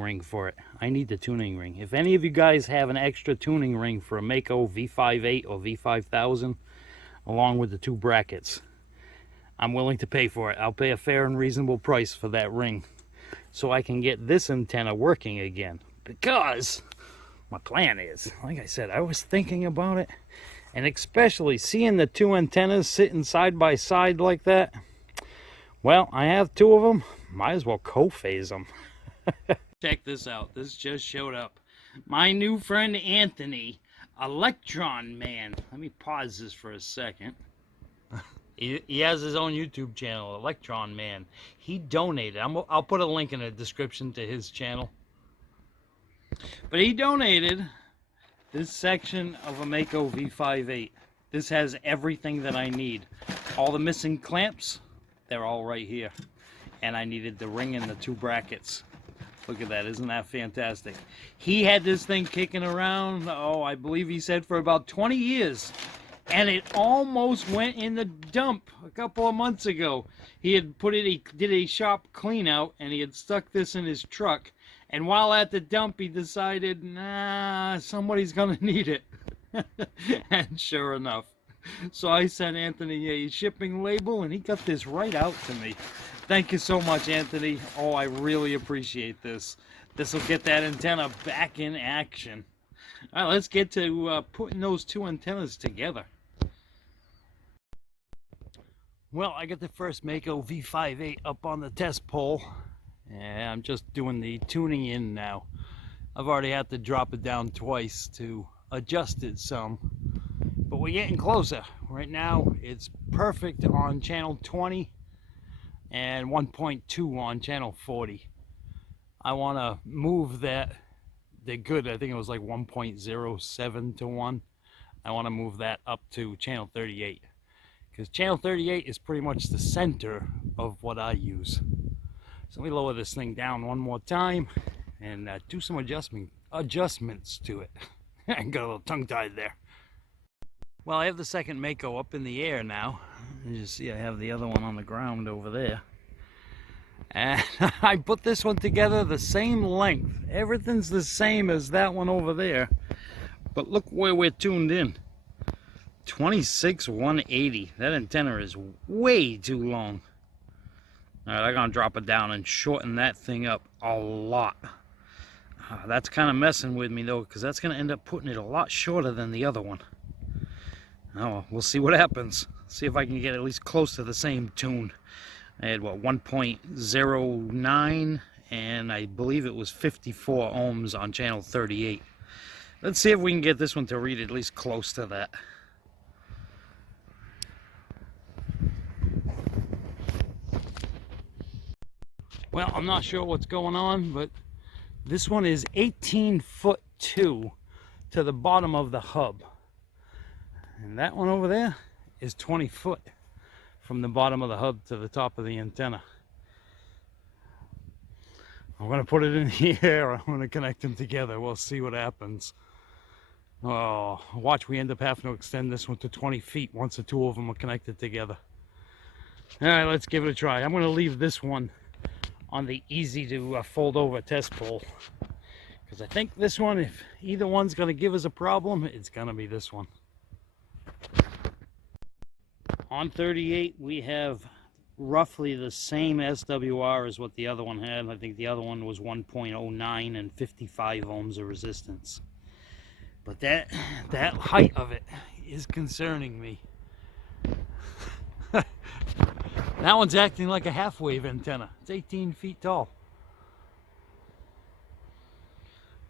ring for it. I need the tuning ring. If any of you guys have an extra tuning ring for a Maco V58 or V5000 along with the 2 brackets, I'm willing to pay for it. I'll pay a fair and reasonable price for that ring so I can get this antenna working again, because my plan is, like I said, I was thinking about it, and especially seeing the 2 antennas sitting side by side like that. Well, I have 2 of them, might as well co-phase them. Check this out. This just showed up. My new friend Anthony, Electron Man. Let me pause this for a second. He has his own YouTube channel, Electron Man. He donated. I'll put a link in the description to his channel. But he donated this section of a Maco V58. This has everything that I need. All the missing clamps, they're all right here. And I needed the ring and the 2 brackets. Look at that, isn't that fantastic? He had this thing kicking around, oh, I believe he said for about 20 years. And it almost went in the dump a couple of months ago. He had put it, he did a shop clean out, and he had stuck this in his truck. And while at the dump, he decided, nah, somebody's gonna need it. And sure enough. So I sent Anthony a shipping label, and he got this right out to me. Thank you so much, Anthony. Oh, I really appreciate this. This will get that antenna back in action. All right, let's get to putting those 2 antennas together. Well, I got the first Maco V58 up on the test pole, and I'm just doing the tuning in now. I've already had to drop it down twice to adjust it some, but we're getting closer. Right now, it's perfect on channel 20 and 1.2 on channel 40. I want to move that. They're good. I think it was like 1.07 to 1. I want to move that up to channel 38, because channel 38 is pretty much the center of what I use. So let me lower this thing down one more time and do some adjustments to it. I got a little tongue-tied there. Well, I have the second Maco up in the air now. You just see I have the other one on the ground over there. And I put this one together the same length. Everything's the same as that one over there. But look where we're tuned in. 26-180. That antenna is way too long. Alright, I'm going to drop it down and shorten that thing up a lot. That's kind of messing with me though, because that's going to end up putting it a lot shorter than the other one. Oh, we'll see what happens. See if I can get at least close to the same tune. I had, what, 1.09, and I believe it was 54 ohms on channel 38. Let's see if we can get this one to read at least close to that. Well, I'm not sure what's going on, but this one is 18'2" to the bottom of the hub. And that one over there is 20 foot from the bottom of the hub to the top of the antenna. I'm going to put it in the air. I'm going to connect them together. We'll see what happens. Oh, watch, we end up having to extend this one to 20 feet once the 2 of them are connected together. All right, let's give it a try. I'm going to leave this one on the easy to fold over test pole, because I think this one, if either one's going to give us a problem, it's going to be this one. On 38, we have roughly the same SWR as what the other one had. I think the other one was 1.09 and 55 ohms of resistance. But that height of it is concerning me. That one's acting like a half-wave antenna. It's 18 feet tall.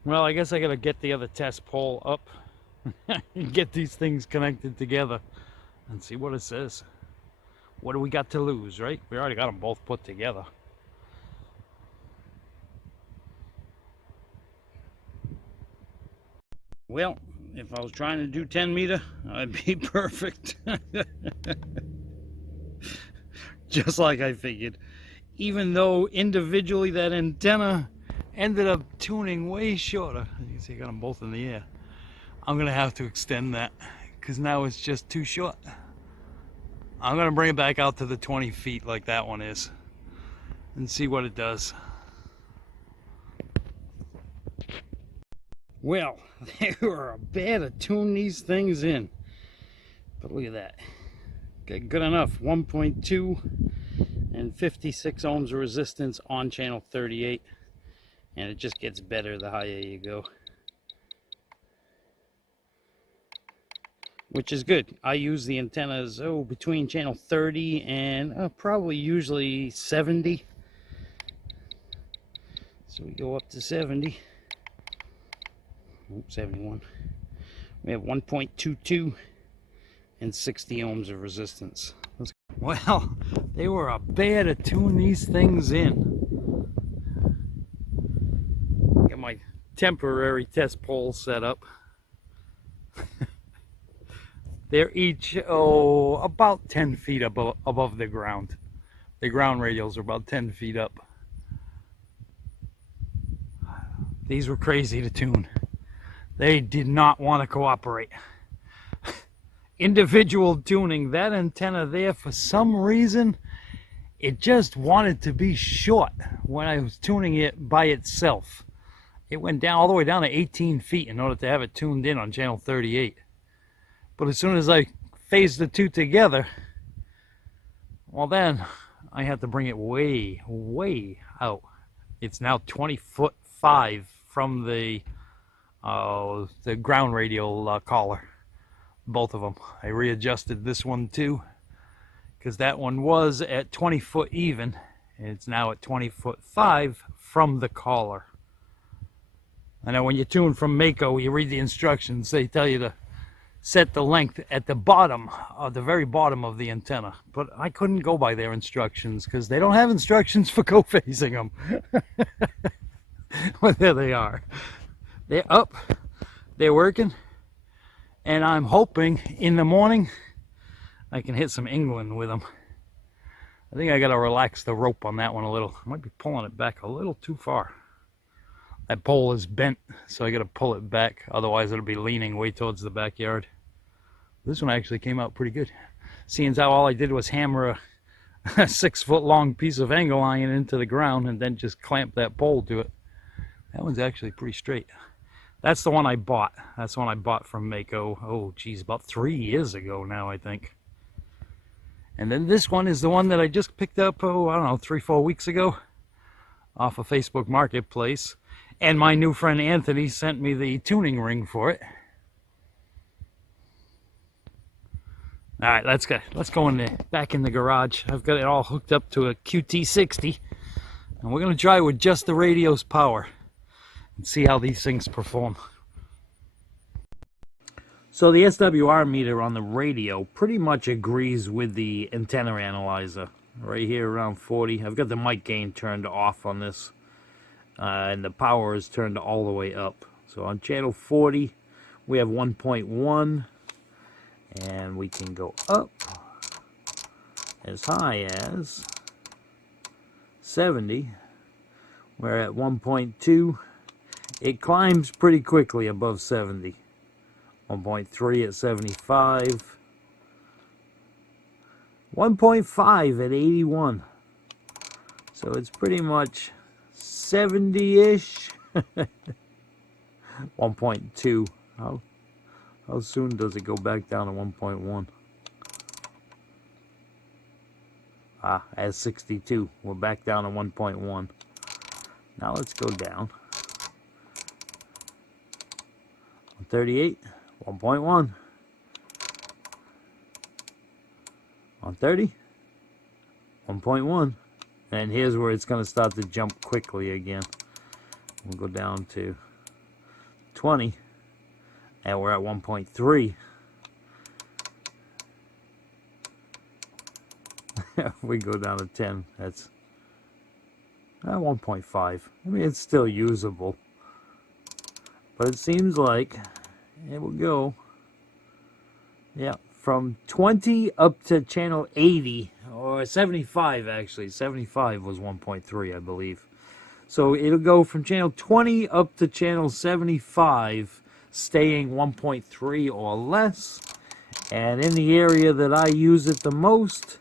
Well, I guess I gotta get the other test pole up and get these things connected together and see what it says. What do we got to lose, right? We already got them both put together. Well, if I was trying to do 10 meter, I'd be perfect. Just like I figured. Even though individually that antenna ended up tuning way shorter. You can see I got them both in the air. I'm gonna have to extend that because now it's just too short. I'm gonna bring it back out to the 20 feet like that one is and see what it does. Well, they were bad to tune these things in. But look at that. Got good enough. 1.2 and 56 ohms of resistance on channel 38. And it just gets better the higher you go. Which is good. I use the antennas, between channel 30 and probably usually 70. So we go up to 70. 71. We have 1.22 and 60 ohms of resistance. Well, they were a bear to tune these things in. Get my temporary test pole set up. They're each, about 10 feet above the ground. The ground radials are about 10 feet up. These were crazy to tune. They did not want to cooperate. Individual tuning, that antenna there, for some reason, it just wanted to be short when I was tuning it by itself. It went down all the way down to 18 feet in order to have it tuned in on channel 38. But as soon as I phased the two together, well then, I had to bring it way, way out. It's now 20'5" from the ground radial collar. Both of them. I readjusted this one too, because that one was at 20 foot even, and it's now at 20'5" from the collar. I know when you tune from Maco, you read the instructions, they tell you to set the length at the bottom, the very bottom of the antenna. But I couldn't go by their instructions because they don't have instructions for co-phasing them. Well, there they are. They're up, they're working, and I'm hoping in the morning I can hit some England with them. I think I got to relax the rope on that one a little. I might be pulling it back a little too far. That pole is bent, so I got to pull it back, otherwise it'll be leaning way towards the backyard. This one actually came out pretty good, seeing as how all I did was hammer a 6 foot long piece of angle iron into the ground and then just clamp that pole to it. That one's actually pretty straight. That's the one I bought. That's the one I bought from Maco, oh geez, about 3 years ago now, I think. And then this one is the one that I just picked up, I don't know, 3-4 weeks ago off of Facebook Marketplace. And my new friend Anthony sent me the tuning ring for it. All right, let's go in there, back in the garage. I've got it all hooked up to a QT60, and we're gonna try with just the radio's power and see how these things perform. So the SWR meter on the radio pretty much agrees with the antenna analyzer. Right here around 40. I've got the mic gain turned off on this. And the power is turned all the way up. So on channel 40 we have 1.1, and we can go up as high as 70. We're at 1.2. It climbs pretty quickly above 70. 1.3 at 75. 1.5 at 81. So it's pretty much 70-ish. 1.2. How soon does it go back down to 1.1? At 62. We're back down to 1.1. Now let's go down. 38, 1.1. On 30, 1.1. And here's where it's going to start to jump quickly again. We'll go down to 20, and we're at 1.3. We go down to 10, that's 1.5. I mean, it's still usable, but it seems like it will go, yeah, from 20 up to channel 80, or 75 actually. 75 was 1.3, I believe. So it'll go from channel 20 up to channel 75, staying 1.3 or less. And in the area that I use it the most,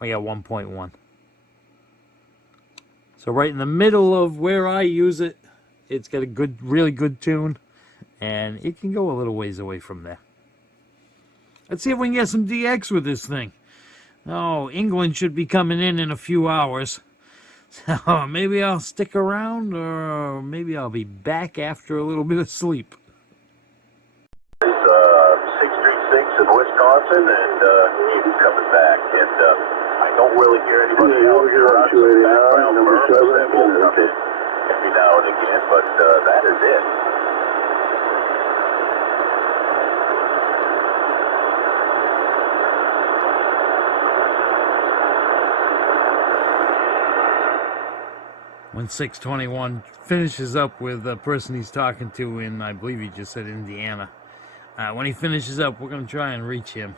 I got 1.1. So right in the middle of where I use it It's got a good, really good tune, and it can go a little ways away from there. Let's see if we can get some DX with this thing. Oh, England should be coming in a few hours. So maybe I'll stick around, or maybe I'll be back after a little bit of sleep. 636 in Wisconsin, and he's coming back. And I don't really hear anybody else here on some background murmurs that will come in every now and again, but that is it. When 621 finishes up with the person he's talking to in, I believe he just said Indiana. When he finishes up, we're going to try and reach him.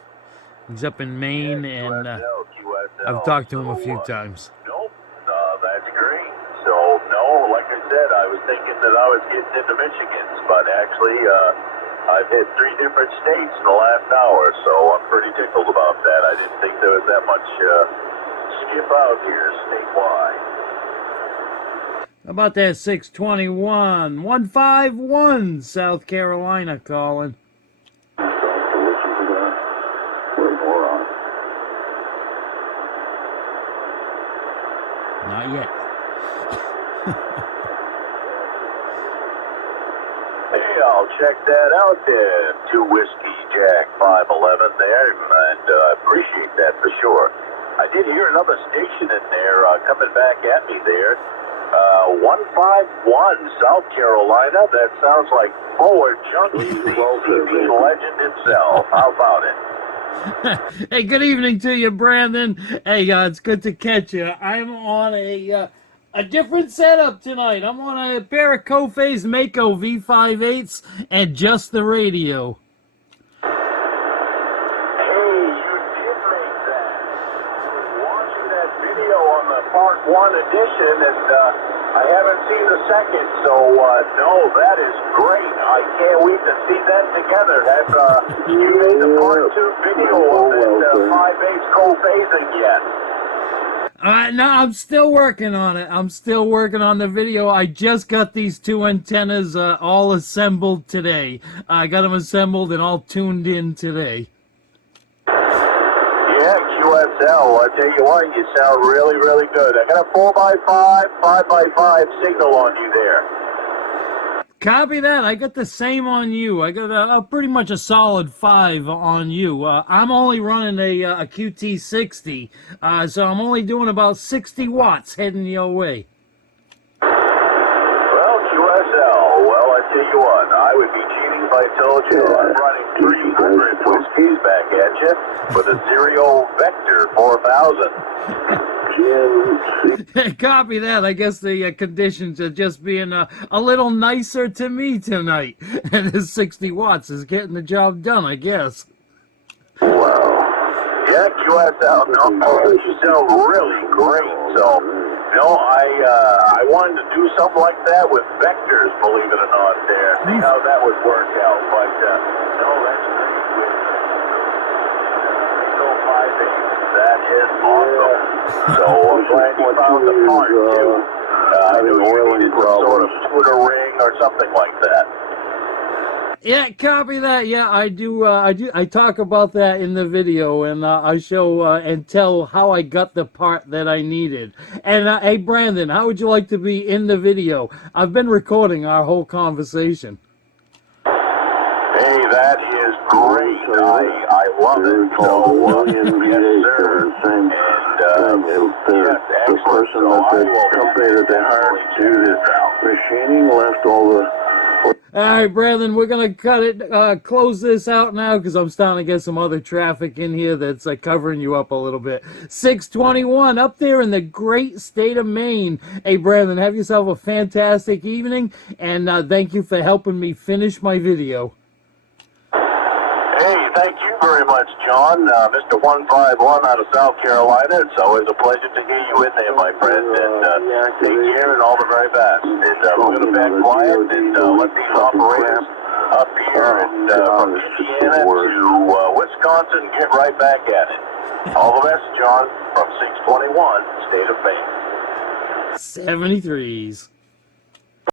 He's up in Maine, and I've talked to him a few times. Nope, that's great. So, no, like I said, I was thinking that I was getting into Michigan's, but actually, I've hit 3 different states in the last hour, so I'm pretty tickled about that. I didn't think there was that much skip out here statewide. How about that 621? 151, South Carolina calling. Not yet. Hey, I'll check that out then. 2 Whiskey Jack 511 there, and I appreciate that for sure. I did hear another station in there coming back at me there. 151 South Carolina. That sounds like Forward Junkie, the TV legend himself. How about it? Hey, good evening to you, Brandon. Hey, it's good to catch you. I'm on a different setup tonight. I'm on a pair of Kofa's Maco V58s and just the radio. Hey, you did make that. I was watching that video on the Part 1 edition, and I haven't seen the second, so no, that is great. I can't wait to see that together. That's you made the Part 2 video of that 5/8 co-phasing yet? No, I'm still working on it. I'm still working on the video. I just got these 2 antennas all assembled today. I got them assembled and all tuned in today. Yeah, QSL, I tell you what, you sound really, really good. I got a 4x5, 5x5 signal on you there. Copy that. I got the same on you. I got a pretty much a solid 5 on you. I'm only running a QT60, so I'm only doing about 60 watts heading your way. Well, QSL, well, I tell you what, I would be cheating if I told you I'm running 300 whiskeys back at you with a Zero Vector 4000. Copy that. I guess the conditions are just being a little nicer to me tonight. And this 60 watts is getting the job done, I guess. Wow. Yeah, QSL, no, you sound really great. So, no, I wanted to do something like that with vectors, believe it or not, there. See how that would work out. But, no, that's great. That is awesome. So I'm glad you found the part too. I knew you needed some sort of tuner ring or something like that. Yeah, copy that. Yeah, I do. I talk about that in the video, and I show and tell how I got the part that I needed. And hey, Brandon, how would you like to be in the video? I've been recording our whole conversation. Hey, that is great. I love it. So, yes, sir. And, yes, excellent. So I will company that they hired to do this machining left all the... All right, Brandon, we're going to cut it, close this out now because I'm starting to get some other traffic in here that's covering you up a little bit. 621 up there in the great state of Maine. Hey, Brandon, have yourself a fantastic evening, and thank you for helping me finish my video. Hey, thank you very much, John. Mr. 151 out of South Carolina. It's always a pleasure to hear you in there, my friend. And take care and all the very best. And we're going to back quiet and let these operators up here and from Indiana to Wisconsin get right back at it. All the best, John, from 621, State of Maine. 73s.